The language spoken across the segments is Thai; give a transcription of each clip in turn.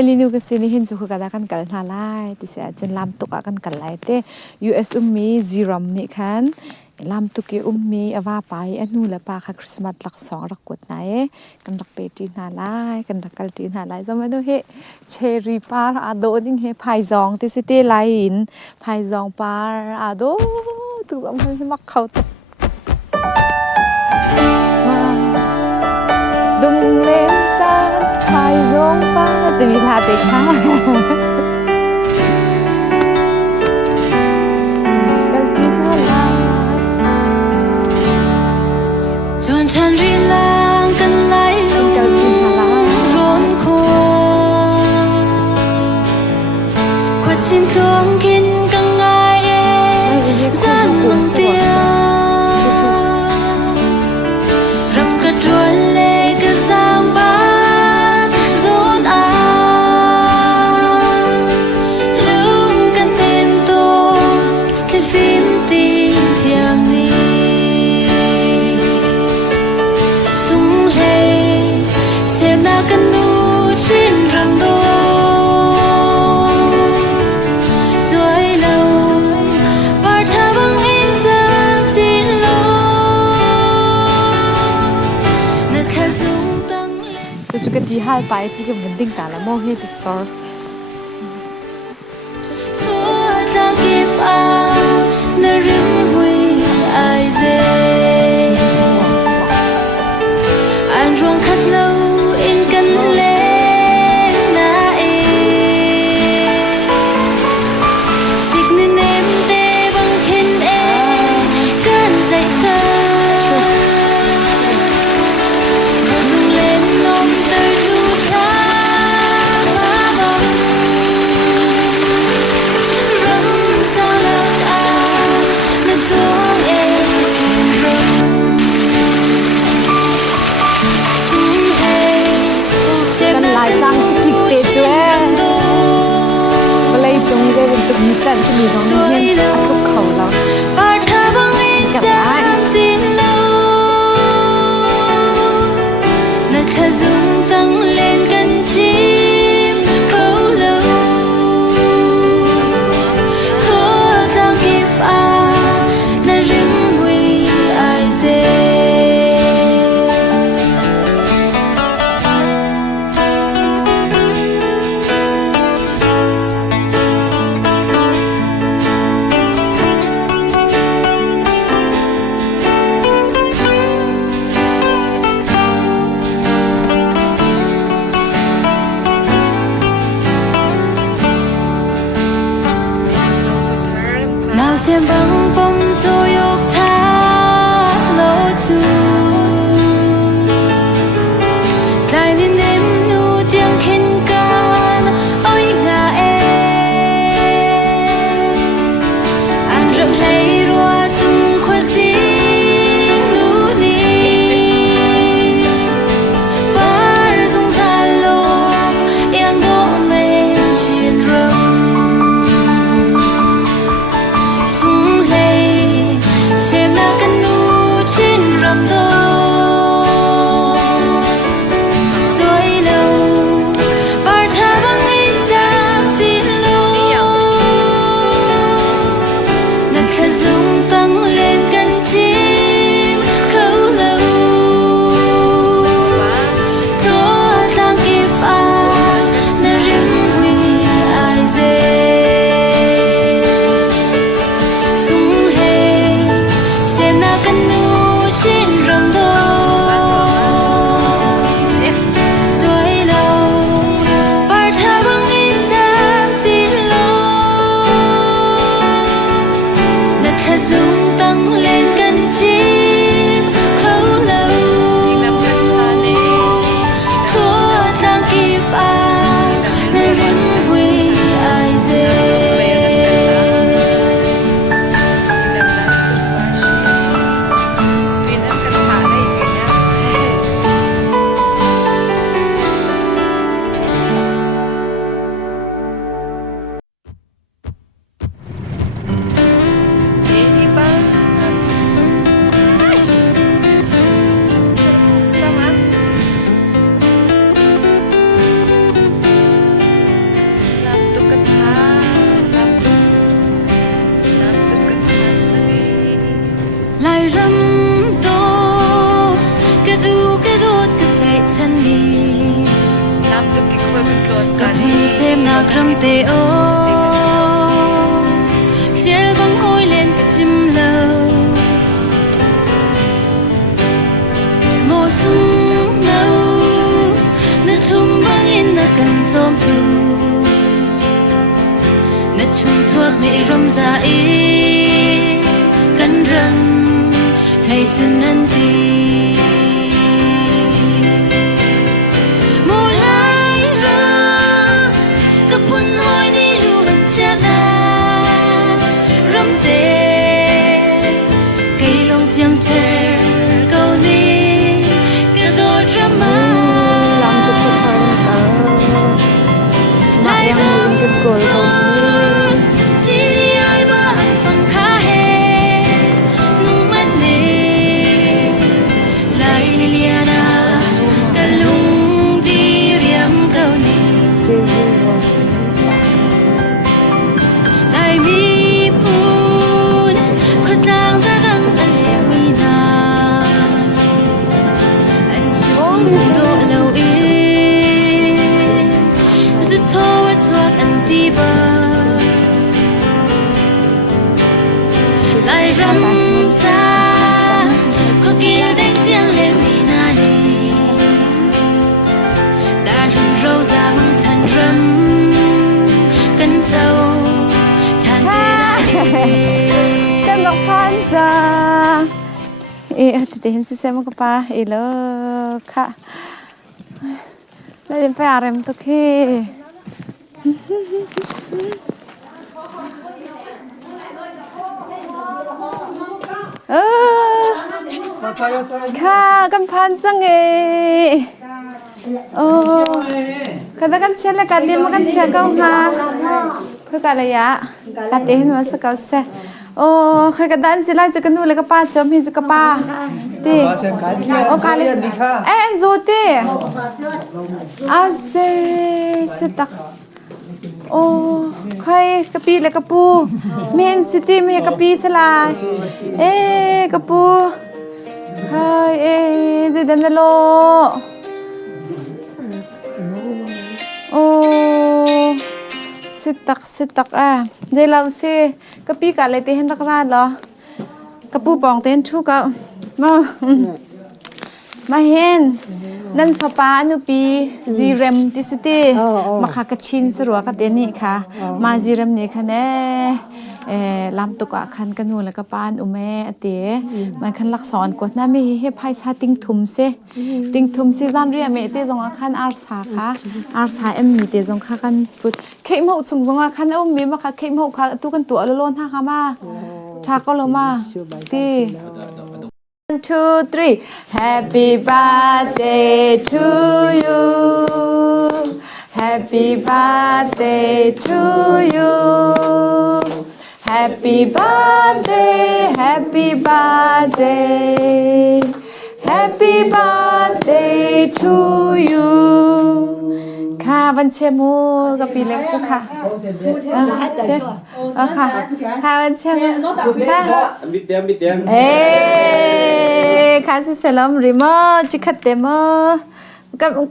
elinu ka sini hin chu ka da kan kal na lai ti se chen lam to ka kan kal lai te US ummi ziram ni khan lam tu ki ummi awa pai anu la pa kha Christmas lak song rak kot na e kan rak pe ti na lai kan rak kal ti na lai zama do he cherry par ado ding he phai jong ti se te lai in phai jong par ado tu zam he mak khau ta đừng lên chan phai jong par ti mi tha te kha chọn chân ri lang kan lai lu rốn khô quạt xin tuông kin căng ai gian mừng tia rầm cả trôi lệ cả giang ban rốn lưu kan em tô cái phim ti thiang ni kan nu chin rang do joy lâu par tha bang in jam chin lo na kha dung tang le chu ka ti hal pai ti ka bunding ta la mo he ti sor thua ta kip a na rim hui ai ze an rong khat lâu in kan lên na e signi nem te bang khin e kan tai cha dung lên nom tới lu tha ma bang ram sa la a na zong e chin ram kan lai tang ki te chue balai chung ge bin tu mi tan mi jong hian a thuk khau la par tha bang in jam chin lo na kha dung tang lên kan chim khâu lâu thua tang kip a na rim hui ai ze nào xem băng bông rồi ốc tha lỗ chu lại nên em nu tiếng khen can ôi ngà em anh rộng lấy roa chung khoa xin nu ni bar dung ra lô yang đỗ men truyền rộng กับหุ่นเซมนาครัมเตโอเจลบังหอยเล่นกับจิมเลอโมซุงเนานัดทุ่มบังอินนักกันจอมตูนัดชุนชวกในรำใจกันรำให้จนนันตีChăm sẻ câu ní cái đôi drama làm cho cuộc đời lại rong cho chỉ đi ai mà anh phăng khá hè nung mắt nề lại Liliana cả lung đi riêng câu ní lại mi phun khuất lang ra đằng anh độ lâu yên rút thô thoát anh đi bờ lại râm ta có kia đánh tiếng lên vì na đi ta rừng râu ra mang thành râm cân trâu tràn têกันบอกพันจ้าติเห็นสิเซมกับป้าเลค่ะแล้วเดินไปอะไรมันตุกขี้ค่ะกันพันจังโอ้กันกันเชียร์แล้วกันเดียนมากันเชียร์ก็มาเพื่อการระยะการเดินมาสักเก้าเซโอ้เคยกันดันสิไลจะกันนู่นเลยกับป้าจอมหินจะกับป้าตีโอ้กาเลยโซตีอาเซสตักโอ้ใครกะปีเลยกับปูเมนซิตี้เมกะปีสลากับปูเฮ้ยจะดันโลโอ้สิตักเดี๋ยวเราสิกะปีกันเลยตีเห็นรักราดเหรอกระปูปองเต้นทุกเอามาเห็นนั่นป้านุปีจีเรมติสตีมาขากระชินสรัวกันเต้นนี่ค่ะมาจีเรมนี่ค่ะเน่ลำตุกะคันกันนูแล้วก็ป้านอุเมเต๋มันคันลักษรกดน้ามีเฮพายซาติงทุมเซจันเรียเมเตจงอาคันอาร์สาค่ะอาร์สามีเตจงค่ะกันพุดเคมหกจงอาคันมีมาค่ะเคมหกค่ะตุกันตัวล้นท่าค่ะมาชาก็ลงมาตี 1 2 3 Happy birthday to you Happy birthday to you Happy birthday Happy birthday Happy birthday to you ค่ะวันเชมูกับปีเล็กค่ะค่ะวันเชมูค่ะมิดเดียมค่ะสิเซลมริมจิคัตเตม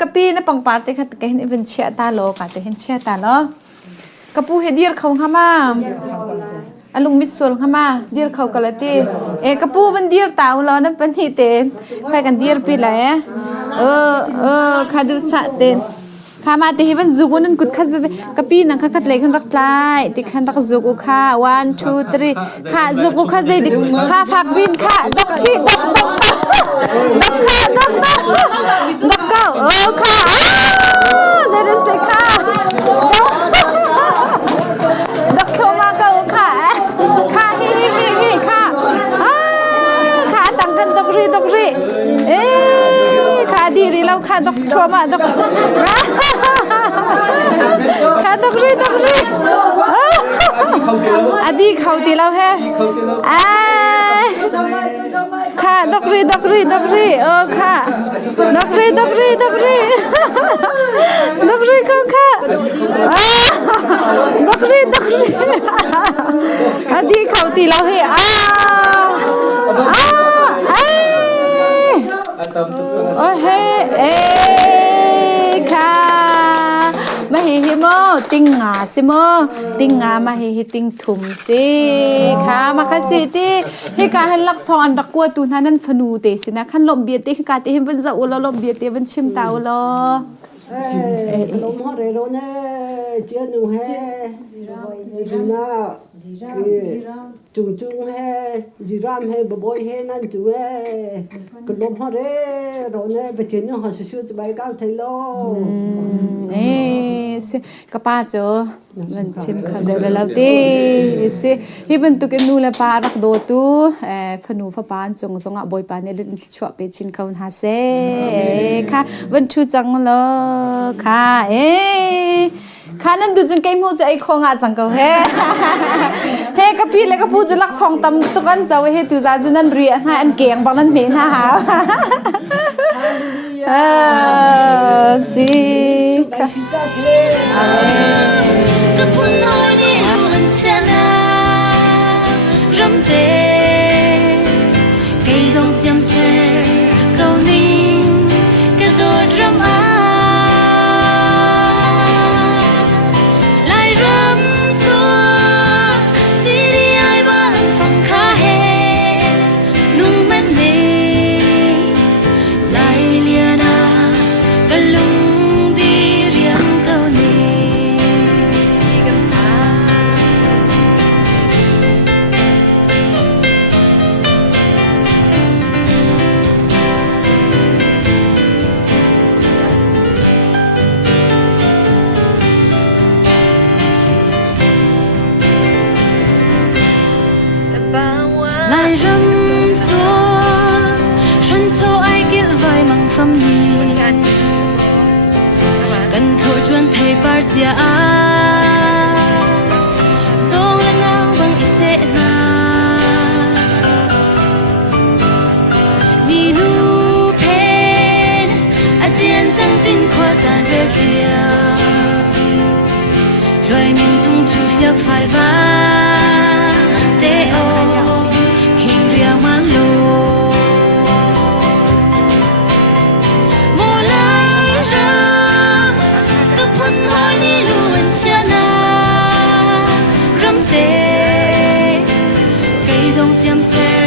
กับปีนะปังปาร์ติค่ะแต่เห็นอีเวนต์เชียตาโลค่ะแต่เห็นเชียตาโลกับปูเฮดีร์เขาข้ามาอลุงมิดส่วนข้ามาดีร์เขากะละตีกับปูมันดีร์ตาอุลอนั่นเป็นที่เต้นไปกันดีร์ปีไหนค่ะดูสะเต้นข้ามาที่วันจุกุนันกุดขัดไปกับปีนังขัดเลยขันรักไล่ติขันรักจุกุค่ะ 1 2 3ค่ะจุกุค่ะใจดิค่ะฝากบินค่ะดักชีดักค่ะดักเก้าค่ะเดี๋ยวสิค่ะดักโทมาเก้าค่ะฮีค่ะค่ะตั้งกันดักรีค่ะดีรีเราค่ะดักโทมาดักค่ะดักรีอดีเขาตีเราแฮค่ะดักรีค่ะดักรีก็ค่ะดักรีอดีเขาตีเราแฮโอ้เฮ้ค่ะ ฮิโมติงงาสิโมติงงามาฮิติงทุมสิค่ะมาคัสิติฮิกาให้ลักษอนรักกัวตูนั้นฟนูเตสินะขันลมเบียติฮิกาติฮิบันจะอุลลมเบียติบันชิมตาอุล lom ho re ro ne chia nu he zina chung chung he ziram he boy he nan tu he lom ho re ro ne be tin ho su su bai ka thai lo สิกระป้าโจมันชิมคำเดียวแล้วตีสิฮิบันตุกันนูเลปารักโดตูฟนูฟ้าปานจงอ่ะบอยปานเนี่ยลิชัวไปชินเขาหาเซค่ะวันชูจังเลยค่ะค่ะนั่นดูจังเกมโฮจะไอคงอ่ะจังก็เฮ้กับพี่เลยก็พูดจะลักสองตำตุกันจะเฮ้ตูจาจุนันเรียนให้อันเก่งบางนั้นเหม็นฮะสิค่ะ ก็พูดน้อยนี่ล้วนชนะรำเตะกี่จงจำเสียเขานิ่งก็โดดรำอาไล่รำทัวที่ได้ไอ้บ้านฟังข้าเฮนุ่งมันนี่ไล่เลียนาก็ลุงดีเรียงเขานี่ lại râm chúa sân châu ai kia vai mang phong nhì cần thôi chuẩn thầy bar chia a dấu lên áo bằng ise na ni nu pen a chiến tranh tin khoa giàn rê kia rồi mình chung thu phiêu phải va te o mang lô mùa lai râm cứ phun thôi đi luôn chia na râm tê cây rong xiêm xe